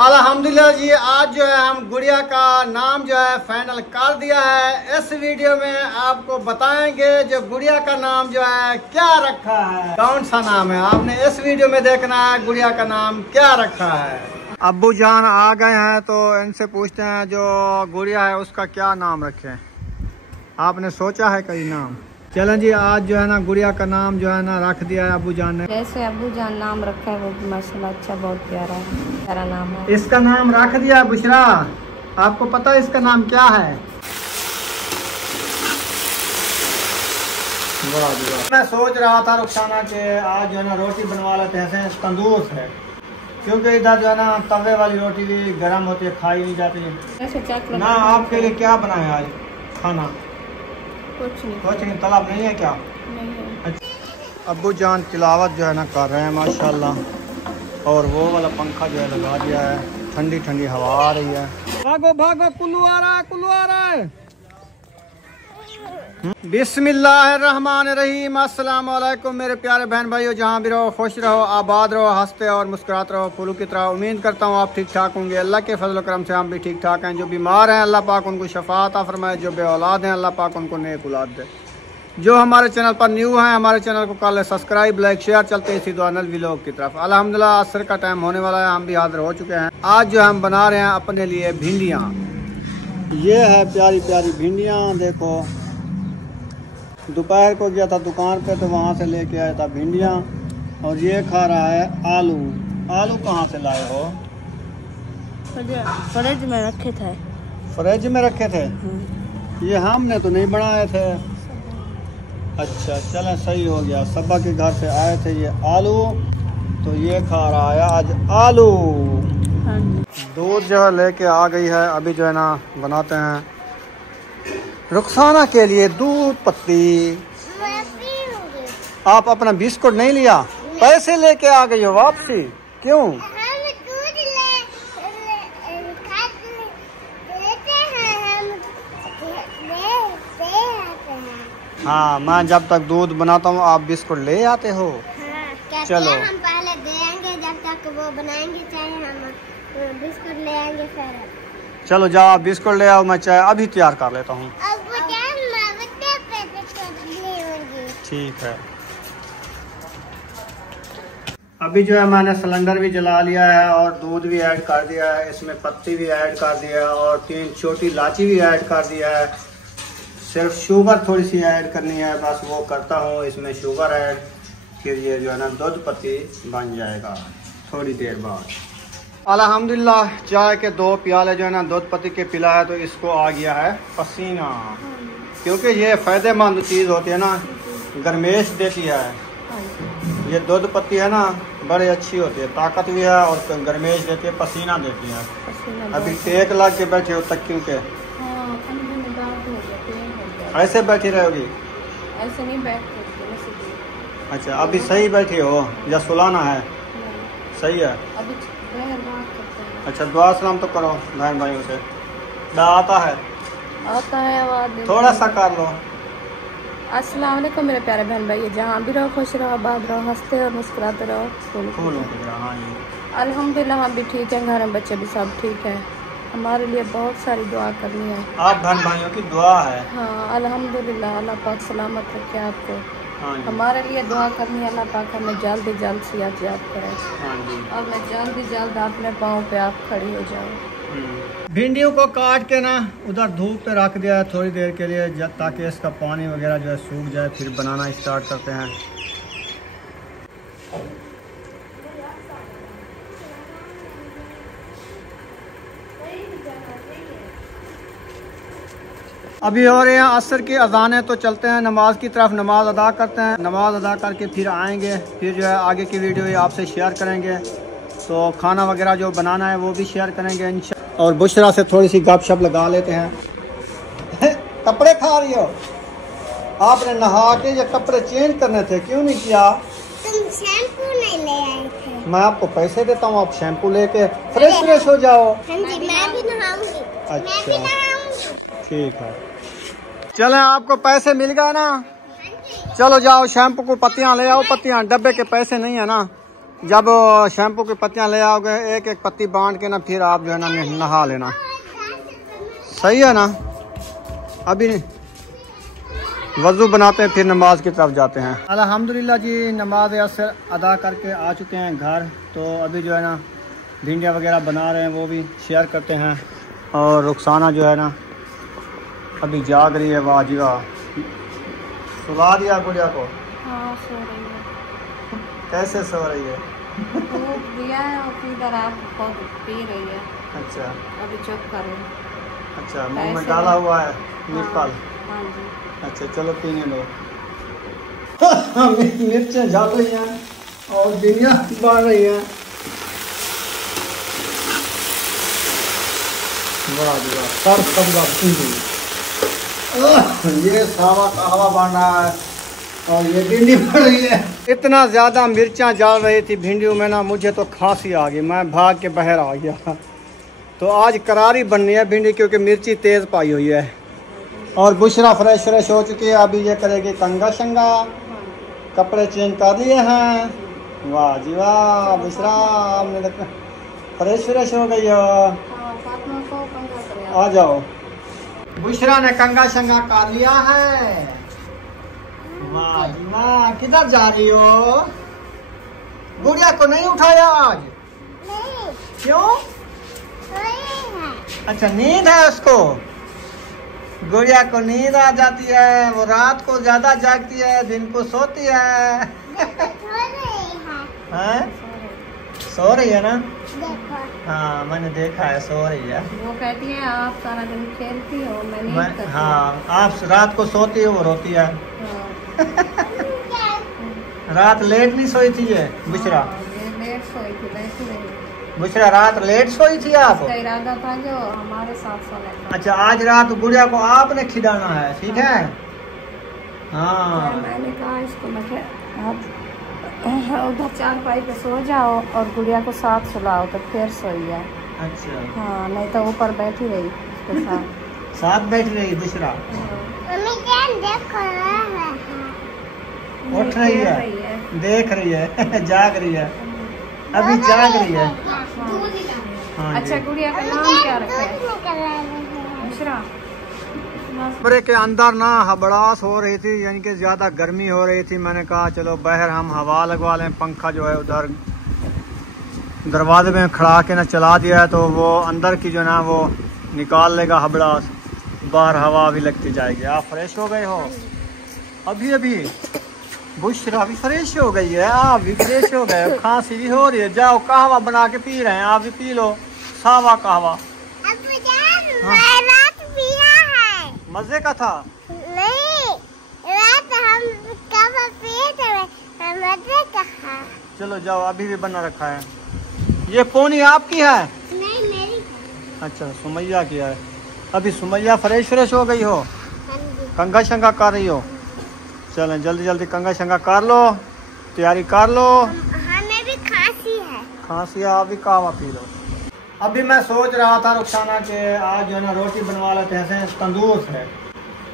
अल्हम्दुलिल्लाह जी, आज जो है हम गुड़िया का नाम जो है फाइनल कर दिया है। इस वीडियो में आपको बताएंगे जो गुड़िया का नाम जो है क्या रखा है, कौन सा नाम है, आपने इस वीडियो में देखना है गुड़िया का नाम क्या रखा है। अब्बू जान आ गए हैं तो इनसे पूछते हैं जो गुड़िया है उसका क्या नाम रखें। आपने सोचा है कई नाम? चलें जी, आज जो है ना गुड़िया का नाम जो है ना रख दिया है अब्बू जान ने। जैसे अब्बू जान नाम रखा है वो माशाल्लाह अच्छा, बहुत प्यारा है, प्यारा नाम है। इसका नाम रख दिया बुशरा। आपको पता है इसका नाम क्या है? मैं सोच रहा था रुखसाना के आज जो है ना रोटी बनवा लेते हैं, तंदूर है, क्योंकि इधर जो है ना तवे वाली रोटी भी गर्म होती है, खाई नहीं जाती ना। आपके लिए क्या बनाए आज खाना? कुछ नहीं, तलब नहीं है क्या? नहीं है। अच्छा। अब्बू जान तिलावत जो है ना कर रहे हैं माशाल्लाह, और वो वाला पंखा जो है लगा दिया है, ठंडी ठंडी हवा आ रही है। भागो भागो, कुल्लू आ रहा है, कुल्लू आ रहा है। बिस्मिल्लाहिर्रहमानिर्रहीम। अस्सलाम वालेकुम मेरे प्यारे बहन भाइयों, जहाँ भी रहो खुश रहो, आबाद रहो, हंसते और मुस्कुराते रहो फूलों की तरह। उम्मीद करता हूँ आप ठीक ठाक होंगे। अल्लाह के फजल करम से हम भी ठीक ठाक हैं। जो बीमार हैं अल्लाह पाक उनको शफा अता फरमाए, जो बे औलाद हैं अल्लाह पाक उनको नेक औलाद दे। जो हमारे चैनल पर न्यू हैं हमारे चैनल को कर ले सब्सक्राइब, लाइक, शेयर। चलते इसी दुआनल व्लॉग की तरफ। अल्हम्दुलिल्लाह असर का टाइम होने वाला है, हम भी हाजिर हो चुके हैं। आज जो हम बना रहे हैं अपने लिए भिंडियाँ। ये है प्यारी प्यारी भिंडियाँ, देखो। दोपहर को गया था दुकान पे तो वहाँ से लेके आया था भिंडियाँ, और ये खा रहा है आलू। आलू कहाँ से लाए हो? फ्रिज में रखे थे। फ्रिज में रखे थे? ये हमने तो नहीं बनाए थे। अच्छा चलें, सही हो गया। सब्बा के घर से आए थे ये आलू, तो ये खा रहा है आज आलू। दूध जो है लेके आ गई है, अभी जो है ना बनाते हैं रुखसाना के लिए दूध पत्ती। आप अपना बिस्कुट नहीं लिया? पैसे लेके आ गई हो वापसी, क्यों? हाँ, मैं जब तक दूध बनाता हूँ आप बिस्कुट ले आते हो। हाँ, चलो हम पहले देंगे जब तक वो बनाएंगे, चाहे हम बिस्कुट ले आएंगे फिर। चलो जाओ आप बिस्कुट ले आओ, मैं चाय अभी तैयार कर लेता हूँ। ठीक है। अभी जो है मैंने सिलेंडर भी जला लिया है और दूध भी ऐड कर दिया है, इसमें पत्ती भी ऐड कर दिया है और 3 छोटी इलायची भी ऐड कर दिया है। सिर्फ शुगर थोड़ी सी ऐड करनी है, बस वो करता हूँ इसमें शुगर ऐड। फिर ये जो है ना दूध पत्ती बन जाएगा थोड़ी देर बाद। अल्हम्दुलिल्लाह चाय के 2 प्याले जो है ना दूध पत्ती के पिलाया तो इसको आ गया है पसीना, क्योंकि ये फ़ायदेमंद चीज़ होती है ना, गर्मेश देती है। ये दूध पत्ती है ना बड़ी अच्छी होती है, ताकत भी है और गर्मेश देती है, पसीना देती है। अभी टेक लग के बैठे हो तकियों के? ऐसे बैठी रहोगी? ऐसे नहीं बैठ सकती। अच्छा, अभी सही बैठी हो या सुलाना है? सही है। अभी अच्छा, दुआ सलाम तो करो बहन भाइयों से। आता है आवाज़ थोड़ा सा कर लो। अस्सलाम वालेकुम मेरे प्यारे बहन भाई, जहाँ भी रहो खुश रहो, आबाद रहो, हंसते और मुस्कुराते रहो फूलों की तरह। अल्हम्दुलिल्लाह हम भी ठीक हैं, घर में बच्चे भी सब ठीक है। हमारे लिए बहुत सारी दुआ करनी है, आप बहन भाइयों की दुआ है। हाँ अल्हम्दुलिल्लाह, अल्लाह पाक सलामत रखे आपको। हाँ, हमारे लिए दुआ करनी है, अल्लाह पाक हमें जल्द जल्द सेहत याद करे। हाँ जी। और मैं जल्द अपने पाँव पे आप खड़ी हो जाओ। भिंडियों को काट के ना उधर धूप पे रख दिया है थोड़ी देर के लिए, ताकि इसका पानी वगैरह जो है सूख जाए, फिर बनाना स्टार्ट करते हैं। अभी हो रहे हैं असर की अजानें, तो चलते हैं नमाज की तरफ, नमाज अदा करते हैं। नमाज अदा करके फिर आएंगे, फिर जो है आगे की वीडियो आपसे शेयर करेंगे। तो खाना वगैरह जो बनाना है वो भी शेयर करेंगे इंशाल्लाह। और बुशरा से थोड़ी सी गपशप लगा लेते हैं। कपड़े खा रही हो? आपने नहा के ये कपड़े चेंज करने थे, क्यों नहीं किया? तुम शैम्पू नहीं ले आए थे। मैं आपको पैसे देता हूँ, आप शैम्पू लेके फ्रेश हो जाओ। हाँ जी, मैं भी नहाऊंगी। अच्छा ठीक है, चलें आपको पैसे मिल गए ना? चलो जाओ शैम्पू को पत्तियाँ ले आओ। पत्तियाँ डब्बे के पैसे नहीं है ना, जब शैम्पू की पत्तियां ले आओगे एक एक पत्ती बांट के ना फिर आप जो है ना नहा लेना, सही है ना। अभी वज़ू बनाते हैं फिर नमाज की तरफ जाते हैं। अल्हम्दुलिल्लाह जी नमाज असर अदा करके आ चुके हैं घर। तो अभी जो है ना भिंडियाँ वगैरह बना रहे हैं, वो भी शेयर करते हैं। और रुखसाना जो है ना अभी जाग रही है। वाह जी वाह, सुला दिया गुड़िया को? हाँ सो रही है। कैसे सो रही है? दूध दिया है और फिर आप बहुत पी रही है। अच्छा अभी चुप कर रही है। अच्छा, मुंह में डाला हुआ है निपल? हाँ जी। अच्छा चलो पीने लो। मिर्चें जल रही हैं और भिंडियाँ बन रही हैं। वाह जी वाह, सब सब्जा भिंडी। ये सावा कहवा बन रहा है और ये भिंडी बन रही है। इतना ज़्यादा मिर्चाँ जल रही थी भिंडियों में ना, मुझे तो खांसी आ गई, मैं भाग के बाहर आ गया। तो आज करारी बननी है भिंडी क्योंकि मिर्ची तेज़ पाई हुई है। और बुशरा फ्रेश हो चुकी है, अभी ये करेगी कंगा शंगा। कपड़े चेंज कर लिए हैं। वाह जी वाह बुशरा, आपने फ्रेश हो गई हो। आ जाओ, बुशरा ने कंगा शंगा कर लिया है। वाह जी वाह, किधर जा रही हो? गुड़िया को नहीं उठाया आज? नहीं। क्यों? है। अच्छा नींद है उसको? गुड़िया को नींद आ जाती है, वो रात को ज्यादा जागती है, दिन को सोती है। हैं? सो रही है ना? देखो। हाँ मैंने देखा है, सो रही है। वो कहती है आप सारा दिन खेलती हो, मैं नहीं करती। हाँ आप रात को सोती हो, वो रोती है। रात लेट नहीं सोई थी ये बुशरा? लेट सोई थी, बैठी रही। बुशरा रात लेट सोई थी आप? इसका इरादा था जो हमारे साथ सोने का। अच्छा आज रात गुड़िया को आपने खिलाना है, ठीक है? हाँ मैंने कहा इसको मैं आप उधर चारपाई पे सो जाओ और गुड़िया को साथ सुलाओ तो फिर सोई है। अच्छा हाँ नहीं तो ऊपर बैठी रही उसके साथ। साथ बैठ रही बुशरा? मम्मी जान देखो रहा है। उठ रही है, देख रही है, जाग रही है, अभी जाग रही है। हाँ अच्छा जी। गुड़िया का नाम क्या रखा है? बुशरा। कमरे के अंदर ना हबड़ास हो रही थी, यानी कि ज़्यादा गर्मी हो रही थी। मैंने कहा चलो बाहर हम हवा लगवा लें। पंखा जो है उधर दरवाजे में खड़ा के ना चला दिया है तो वो अंदर की जो ना वो निकाल लेगा हबड़ास, बाहर हवा भी लगती जाएगी। आप फ्रेश हो गए हो? अभी अभी बुशरा भी फ्रेश हो गई है, आप भी फ्रेश हो गए, खांसी भी हो रही है। जाओ कहवा बना के पी रहे हैं, आप भी पी लो सावा कहवा। मजे का था? नहीं, रात हम कहवा पिए थे, मजे का था। चलो जाओ, अभी भी बना रखा है। ये पोनी आपकी है? नहीं मेरी है। अच्छा सुमैया की है। अभी सुमैया फ्रेश हो गई हो, हाँ जी। कंगा शंगा कर रही हो? चलो जल्दी जल्दी कंगा शंगा कर लो, तैयारी कर लो। हमें भी खांसी है। खांसी है, आप भी कहवा पी लो। अभी मैं सोच रहा था रुखसाना के आज जो है ना रोटी बनवा लेते हैं तंदूर से,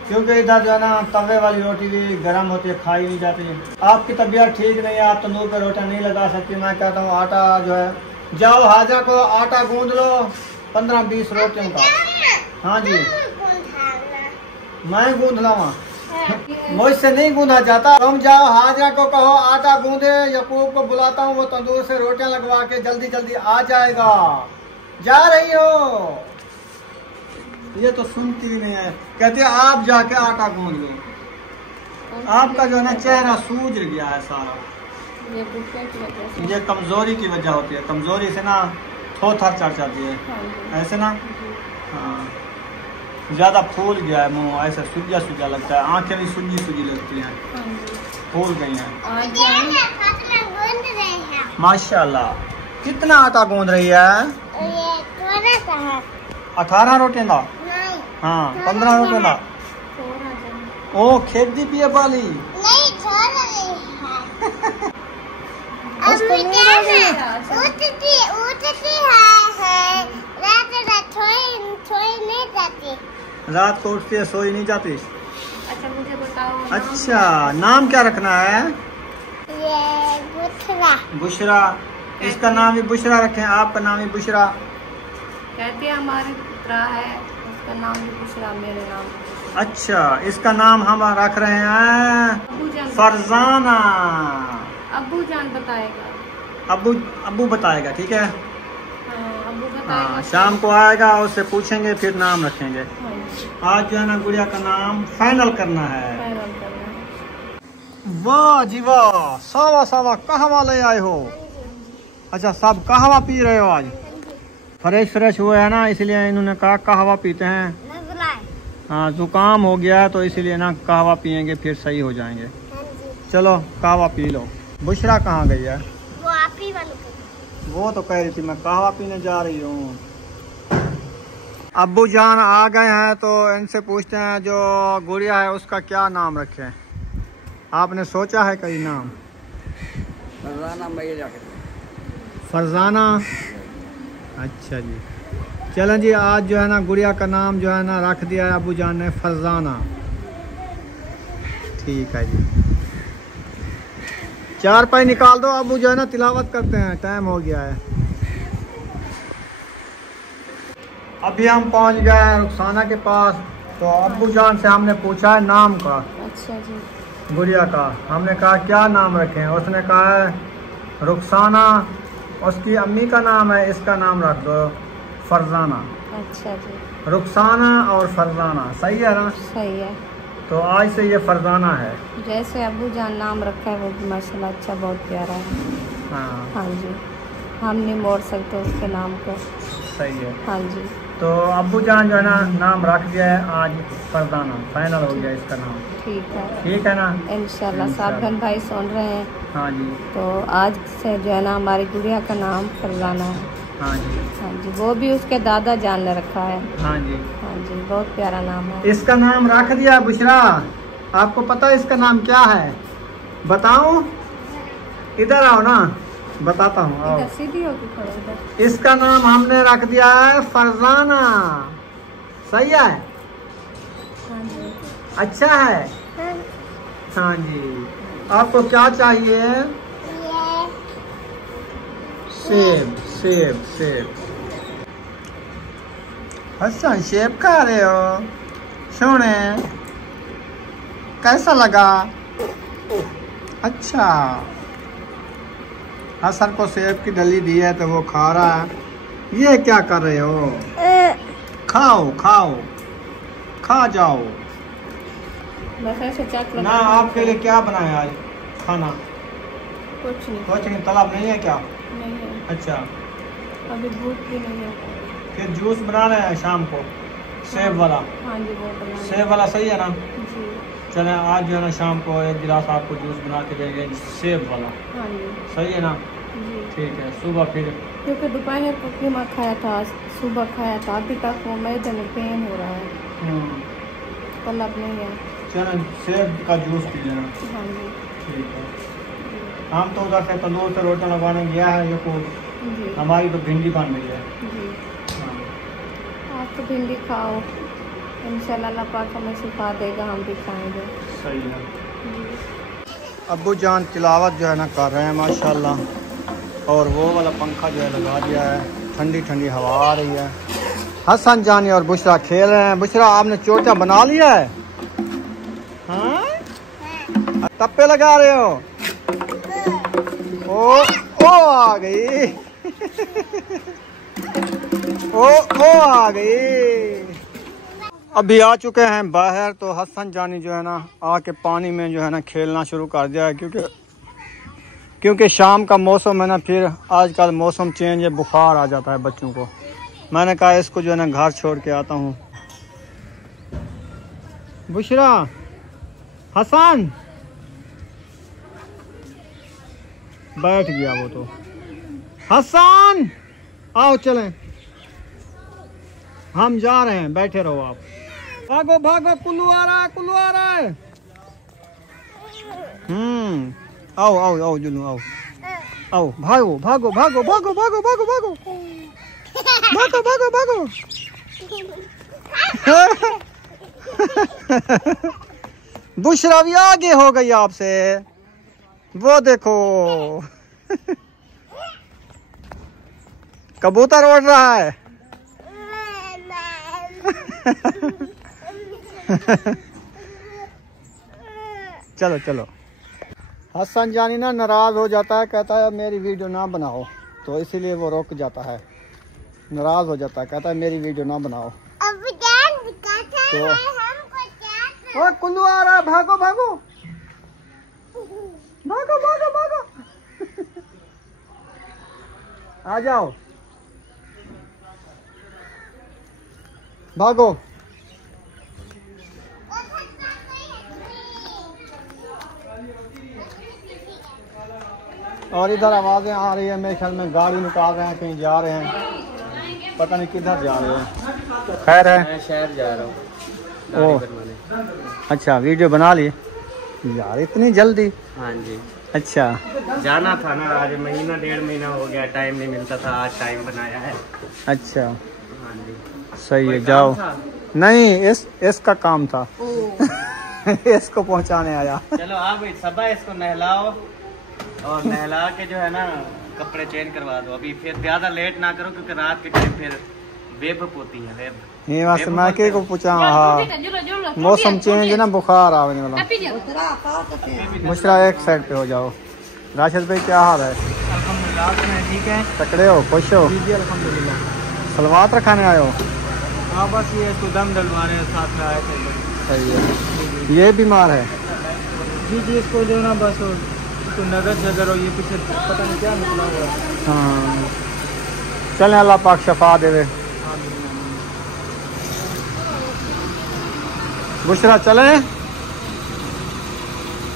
क्योंकि इधर जो है ना तवे वाली रोटी भी गर्म होती है, खाई नहीं जाती। आपकी तबीयत ठीक नहीं है, आप तंदूर पे रोटियां नहीं लगा सकती। मैं कहता हूँ आटा जो है, जाओ हाजा को आटा गूंद लो 15-20 रोटियों का। हाँ जी मैं गूंद लावा, मुझसे नहीं गूंदा जाता। तुम जाओ हाजरा को कहो आटा गूंदे, यकूब को बुलाता हूँ, वो तंदूर से रोटियां लगवा के जल्दी जल्दी आ जाएगा। जा रही हो? ये तो सुनती ही नहीं है, कहती है आप जाके आटा गूंद लो। आपका जो है ना चेहरा सूज गया है सारा। ये गुस्से की वजह से, ये कमजोरी की वजह होती है, कमजोरी से ना थोथर चढ़ जाती है, ऐसे ना। हाँ ज्यादा फूल गया है मुंह, ऐसे सूजा सूजा लगता है, आंखें भी सूजी सूजी लगती हैं, फूल गई हैं। माशाल्लाह। कितना आटा गूंद रही है? 18 रोटियां दा? हाँ 15 रोटियां दा। ओ खेदी पिए वाली नहीं छोड़ रही है। अम्मी क्या है? उठती है। सोई नहीं जाती। रात को उठती है, सोई नहीं जाती। अच्छा मुझे बताओ। अच्छा नाम क्या रखना है? ये बुशरा। बुशरा, इसका नाम भी बुशरा रखे हैं, आपका नाम भी बुशरा। कहते हैं हमारी पुत्रा है, उसका नाम भी बुशरा, मेरे नाम। अच्छा, इसका नाम हम रख रहे हैं फरजाना। अब्बू जान बताएगा। अब्बू बताएगा, ठीक है। अब्बू बताएगा। हाँ, शाम को आएगा, उससे पूछेंगे फिर नाम रखेंगे। आज जो है ना गुड़िया का नाम फाइनल करना है। वाह जी वाह, सावा सावा कहवा ले आए हो। अच्छा, सब कहवा पी रहे हो आज? फ्रेश हुए है ना, इसलिए इन्होंने कहा कहवा पीते हैं। हाँ, जुकाम हो गया है तो इसलिए ना कहवा पियेंगे, फिर सही हो जाएंगे। चलो कहवा पी लो। बुशरा कहाँ गई है? वो आप ही वालों वो तो कह रही थी मैं कहवा पीने जा रही हूँ। अब्बू जान आ गए हैं तो इनसे पूछते हैं जो गुड़िया है उसका क्या नाम रखें। आपने सोचा है कई नाम? फरजाना। अच्छा जी, चलें जी, आज जो है ना गुड़िया का नाम जो है ना रख दिया है अब्बू जान ने फरजाना। ठीक है जी, चार पाई निकाल दो, अब्बू जो है ना तिलावत करते हैं, टाइम हो गया है। अभी हम पहुंच गए हैं रुखसाना के पास, तो अब्बू जान से हमने पूछा है नाम का। अच्छा जी। गुड़िया का हमने कहा क्या नाम रखें, उसने कहा है रुखसाना, उसकी अम्मी का नाम है, इसका नाम रख दो फरजाना। अच्छा जी। रुखसाना और फरजाना, सही है ना? सही है। तो आज से ये फरजाना है। जैसे अब्बू जान नाम रखा है वो भी माशाल्लाह अच्छा, बहुत प्यारा है। हाँ हाँ जी, हम नहीं मोड़ सकते उसके नाम को। सही है। हाँ जी। तो अब्बू जान जो है ना नाम रख दिया है आज फरजाना, फाइनल हो गया इसका नाम। ठीक है। ठीक है ना? इंशाल्लाह। साथ बहन भाई सुन रहे हैं। हाँ जी। तो आज से जो है ना हमारी गुड़िया का नाम फरजाना है। हाँ जी। हाँ जी, वो भी उसके दादा जान ने रखा है। हाँ जी। हाँ जी, बहुत प्यारा नाम है। इसका नाम रख दिया बुशरा। आपको पता है इसका नाम क्या है? बताऊं? इधर आओ ना, बताता हूँ, आओ। इधर सीधी होके खड़ो इधर। इसका नाम हमने रख दिया है फरजाना। सही है? हाँ जी। अच्छा है? हाँ जी। आपको क्या चाहिए? सेब सेब सेब। हसन सेब खा रहे हो? सोने कैसा लगा? अच्छा, हसन को सेब की डली दी है तो वो खा रहा है। ये क्या कर रहे हो? खाओ खाओ, खा जाओ। बस ऐसे चक ना, आपके लिए क्या बनाया आज खाना? कुछ नहीं। कुछ नहीं, तलब नहीं है क्या? नहीं है, अच्छा, अभी भूख भी नहीं है। फिर जूस बना रहे हैं शाम को, सेब वाला। हाँ जी, वो बना। सेब वाला सही है ना? जी। चलें, आज जो है ना शाम को एक गिलास आपको जूस बना के देंगे, सेब वाला। हाँ जी। सही है ना? जी। ठीक है। सुबह फिर क्योंकि दोपहर को कीमा खाया था, सुबह खाया था, अभी तक वो मैदे में पेन हो रहा है, तलब नहीं है। चलें, सेब का जूस पी लेना। हाँ जी। ठीक है। हम तो उधर से तंदूर से रोटी लगवाने गया है, ये को जी। हमारी तो भिंडी बन रही है। जी। हाँ। आप तो भिंडी खाओ, इंशाल्लाह अल्लाह पाक हमें सिखा देगा, हम भी खाएंगे। सही है। जी। अब्बू जान तिलावत जो है ना कर रहे हैं माशाल्लाह, और वो वाला पंखा जो है लगा दिया है, ठंडी ठंडी हवा आ रही है। हसन जानी और बुशरा खेल रहे हैं। बुशरा, आपने चोचा बना लिया है? हाँ, टप्पे लगा रहे हो? ओ आ गई। ओ आ गई। अभी आ चुके हैं बाहर, तो हसन जानी जो है ना आके पानी में जो है ना खेलना शुरू कर दिया है, क्योंकि शाम का मौसम है ना, फिर आजकल मौसम चेंज है, बुखार आ जाता है बच्चों को। मैंने कहा इसको जो है ना घर छोड़ के आता हूँ। बुशरा, हसन बैठ गया वो तो। हसन आओ चलें, हम जा रहे हैं, बैठे रहो आप। भागो भागो, कुल्लू आ रहा है, कुल्लू आ रहा है। आओ आओ आओ जुनू, आओ आओ, भागो भागो भागो भागो भागो भागो भागो भागो भागो भागो। बुशरा भी आगे हो गई आपसे, वो देखो। कबूतर उड़ रहा है। चलो चलो। हसन जानी ना नाराज हो जाता है, कहता है मेरी वीडियो ना बनाओ, तो इसीलिए वो रुक जाता है, नाराज हो जाता है, कहता है मेरी वीडियो ना बनाओ। तो ओ कुल्लू आ रहा है, भागो भागो भागो भागो भागो। आ जाओ भागो। और इधर आवाजें आ रही है, मेरे ख्याल में गाड़ी निकाल रहे हैं, कहीं जा रहे हैं, पता नहीं किधर जा रहे हैं। खैर है, मैं शहर जा रहा हूँ। अच्छा वीडियो बना लिए यार, इतनी जल्दी? हाँ जी। अच्छा जाना था ना, आज महीना 1.5 महीना हो गया, टाइम नहीं मिलता था, आज टाइम बनाया है। अच्छा हाँ जी, सही है, जाओ। नहीं इसका काम था। इसको पहुंचाने आया। चलो आप सबा इसको नहलाओ और नहला के जो है ना कपड़े चेंज करवा दो अभी, फिर ज्यादा लेट ना करो क्योंकि रात के टाइम फिर वेब होती है। वेब ये बस मैं के को पूछा। हाँ मौसम चेंज है ना, बुखार आने वाला। मुशरा एक साइड पे हो जाओ। राशिद भाई क्या हाल है? अल्हम्दुलिल्लाह ठीक है। तकड़े हो, खुश हो? जी अल्हम्दुलिल्लाह। सलवात रखाने आए हो? हाँ बस ये इसको दम डलवाने साथ में आए थे। सही है। ये बीमार है? जी जी, इसको जो ना बस इसको नगर जगर और ये पीछे पता नहीं क्या निकला हुआ। हाँ चलें, अल्लाह पाक शफा देवे। बुशरा चलें?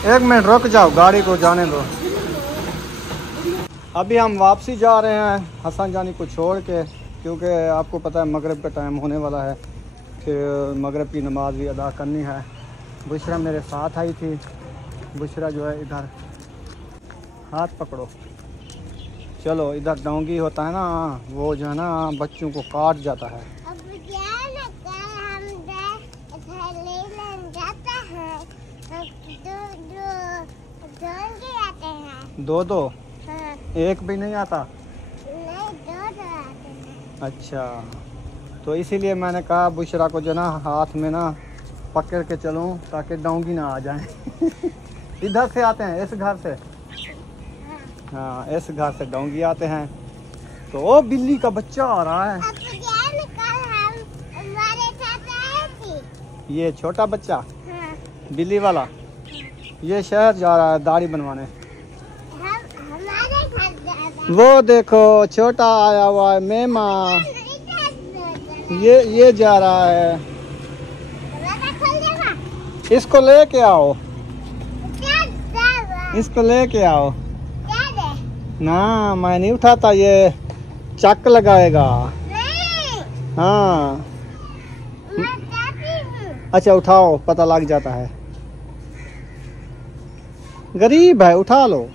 1 मिनट रुक जाओ, गाड़ी को जाने दो। अभी हम वापसी जा रहे हैं हसन जानी को छोड़ के, क्योंकि आपको पता है मगरिब का टाइम होने वाला है, फिर मगरिब की नमाज भी अदा करनी है। बुशरा मेरे साथ आई थी। बुशरा जो है इधर हाथ पकड़ो, चलो। इधर डोंगी होता है ना, वो जो है ना बच्चों को काट जाता है। दो हाँ। एक भी नहीं आता? नहीं, दो आते हैं। अच्छा, तो इसीलिए मैंने कहा बुशरा को जो ना हाथ में ना पकड़ के चलूं ताकि डोंगी ना आ जाए। इधर से आते हैं, इस घर से। हाँ इस घर से डोंगी आते हैं। तो ओ बिल्ली का बच्चा आ रहा है। ये छोटा बच्चा? हाँ। बिल्ली वाला? ये शहर जा रहा है दाढ़ी बनवाने। हमारे घर जा वो देखो छोटा आया हुआ है मेमा, ये जा रहा है। इसको लेके आओ, इसको लेके आओ। ना मैं नहीं उठाता, ये चक लगाएगा। हाँ अच्छा उठाओ, पता लग जाता है। गरीब है, उठा लो।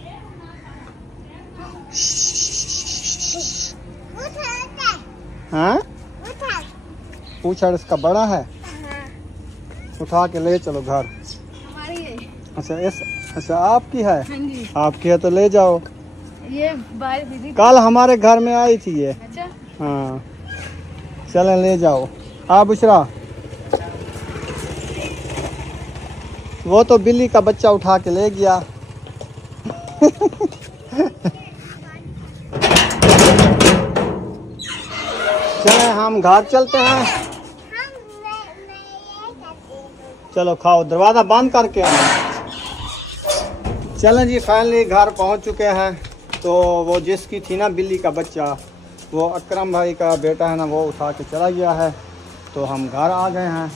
हाँ पूछड़ इसका बड़ा है, उठा के ले चलो घर। अच्छा आपकी है? आपकी है तो ले जाओ। ये दीदी कल हमारे घर में आई थी ये। अच्छा हाँ चलें ले जाओ। हाँ बुशरा, वो तो बिल्ली का बच्चा उठा के ले गया। चलें हम घर चलते हैं। चलो खाओ, दरवाज़ा बंद करके आए। चलें जी फाइनली घर पहुंच चुके हैं। तो वो जिसकी थी ना बिल्ली का बच्चा, वो अकरम भाई का बेटा है ना, वो उठा के चला गया है। तो हम घर आ गए हैं।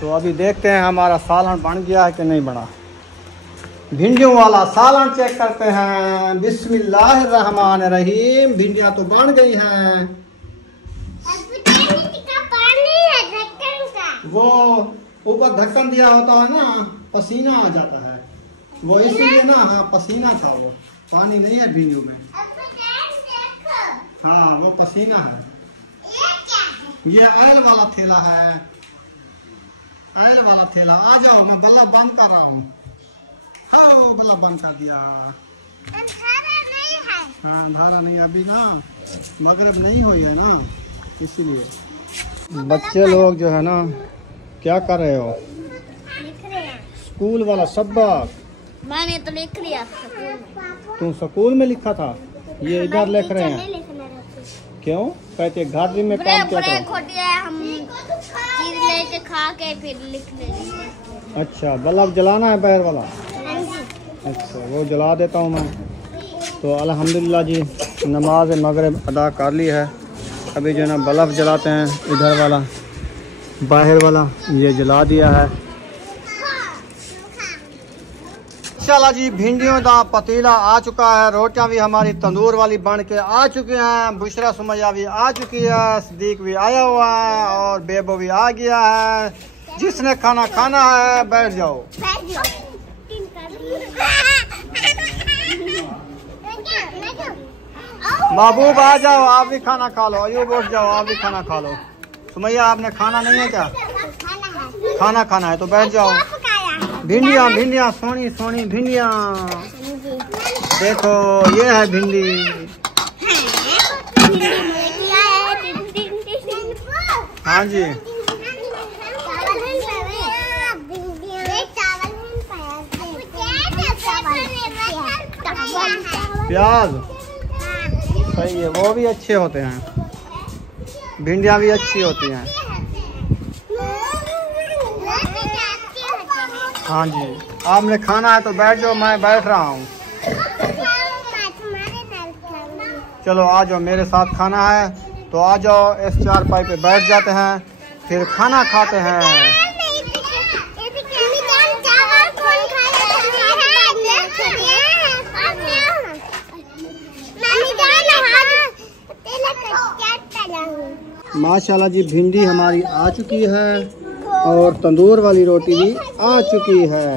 तो अभी देखते हैं हमारा सालन बन गया है कि नहीं बना। भिंडियों वाला सालन चेक करते हैं। बिस्मिल्लाहिर्रहमानिर्रहीम। भिंडियाँ तो बन गई हैं। वो ऊपर ढक्कन दिया होता है ना, पसीना आ जाता है, वो इसीलिए ना। हाँ पसीना था, वो पानी नहीं है भिंडियों में। हाँ वो पसीना है। ये ऑयल वाला थैला है, ऑयल वाला थैला। आ जाओ, मैं बल्ब बंद कर रहा हूँ। हाँ बल्ब बंद कर दिया। हाँ अंधारा नहीं अभी ना, मगरिब नहीं हुई है ना, इसीलिए। बच्चे लोग जो है ना क्या कर रहे हो? लिख रहे हैं। स्कूल वाला सबक मैंने तो लिख लिया। तुम स्कूल में लिखा था, ये इधर लिख रहे हैं। क्यों कहते घर में काम क्या करो? हम चीज लेके खा के फिर लिख लेंगे। अच्छा बल्ब जलाना है बाहर वाला? अच्छा वो जला देता हूँ मैं। तो अल्हम्दुलिल्लाह जी नमाज मगरिब अदा कर ली है। अभी जो है ना बल्ब जलाते हैं, इधर वाला बाहर वाला ये जला दिया है। इंशाल्लाह जी भिंडियों का पतीला आ चुका है, रोटियां भी हमारी तंदूर वाली बन के आ चुकी हैं, बुशरा सुमैया भी आ चुकी है, सदीक भी आया हुआ है और बेबो भी आ गया है। जिसने खाना खाना है बैठ जाओ। महबूब आ जाओ, आप भी खाना खा लो। अयूब उठ जाओ, आप भी खाना खा लो। सुमैया आपने खाना नहीं है क्या? खाना खाना है तो बैठ जाओ। भिंडियाँ भिंडियाँ सोनी सोनी भिंडियाँ, देखो ये है भिंडी। हाँ जी प्याज सही है, वो भी अच्छे होते हैं, भिंडियाँ भी अच्छी होती हैं। हाँ जी आपने खाना है तो बैठ जाओ, मैं बैठ रहा हूँ। चलो आ जाओ, मेरे साथ खाना है तो आ जाओ, इस चारपाई पे बैठ जाते हैं, फिर खाना खाते हैं। माशाल्लाह जी भिंडी हमारी आ चुकी है और तंदूर वाली रोटी भी आ चुकी है।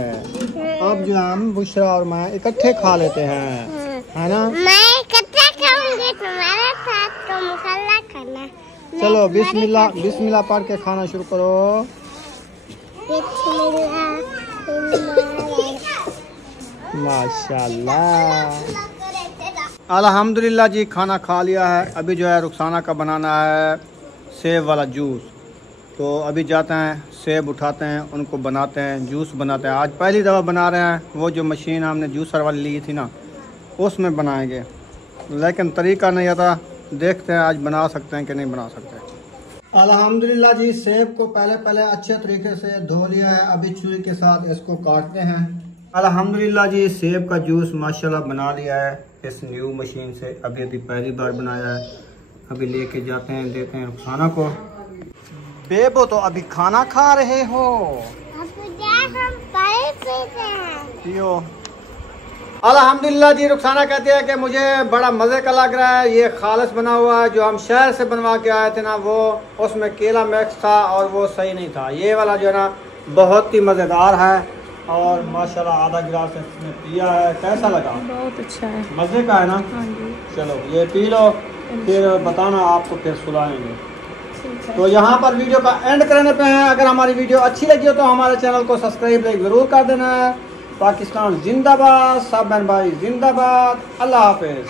अब जो हम बुशरा और मैं इकट्ठे खा लेते हैं, है ना? मैं इकट्ठे खाऊंगी, तुम्हारे साथ तुम खाना खाना। चलो बिस्मिल्लाह बिस्मिल्लाह पढ़ के खाना शुरू करो। माशाल्लाह अल्हम्दुलिल्लाह जी खाना खा लिया है। अभी जो है रुखसाना का बनाना है सेब वाला जूस, तो अभी जाते हैं सेब उठाते हैं, उनको बनाते हैं, जूस बनाते हैं। आज पहली दफ़ा बना रहे हैं, वो जो मशीन हमने जूसर वाली ली थी ना उसमें बनाएंगे, लेकिन तरीका नहीं आता, देखते हैं आज बना सकते हैं कि नहीं बना सकते। अल्हम्दुलिल्लाह जी सेब को पहले अच्छे तरीके से धो लिया है, अभी छुरी के साथ इसको काटते हैं। अल्हम्दुलिल्लाह जी सेब का जूस माशाल्लाह बना लिया है इस न्यू मशीन से, अभी पहली बार बनाया है। अभी लेके जाते हैं, देते हैं रुखसाना को। बेबो तो अभी खाना खा रहे हो? पियो। अल्हम्दुलिल्लाह जी रुखसाना कहती है कि मुझे बड़ा मज़े का लग रहा है, ये खालिस बना हुआ है। जो हम शहर से बनवा के आए थे ना वो उसमें केला मिक्स था और वो सही नहीं था। ये वाला जो है ना बहुत ही मज़ेदार है और माशाल्लाह आधा गिलास इसने पिया है। कैसा लगा? बहुत अच्छा है, मज़े का है ना? हाँ जी। चलो ये पी लो, फिर बताना, आपको फिर सुलाएंगे। तो यहाँ पर वीडियो का एंड करने पे हैं। अगर हमारी वीडियो अच्छी लगी हो तो हमारे चैनल को सब्सक्राइब ज़रूर कर देना है। पाकिस्तान जिंदाबाद, सब बहन भाई जिंदाबाद। अल्लाह हाफिज़।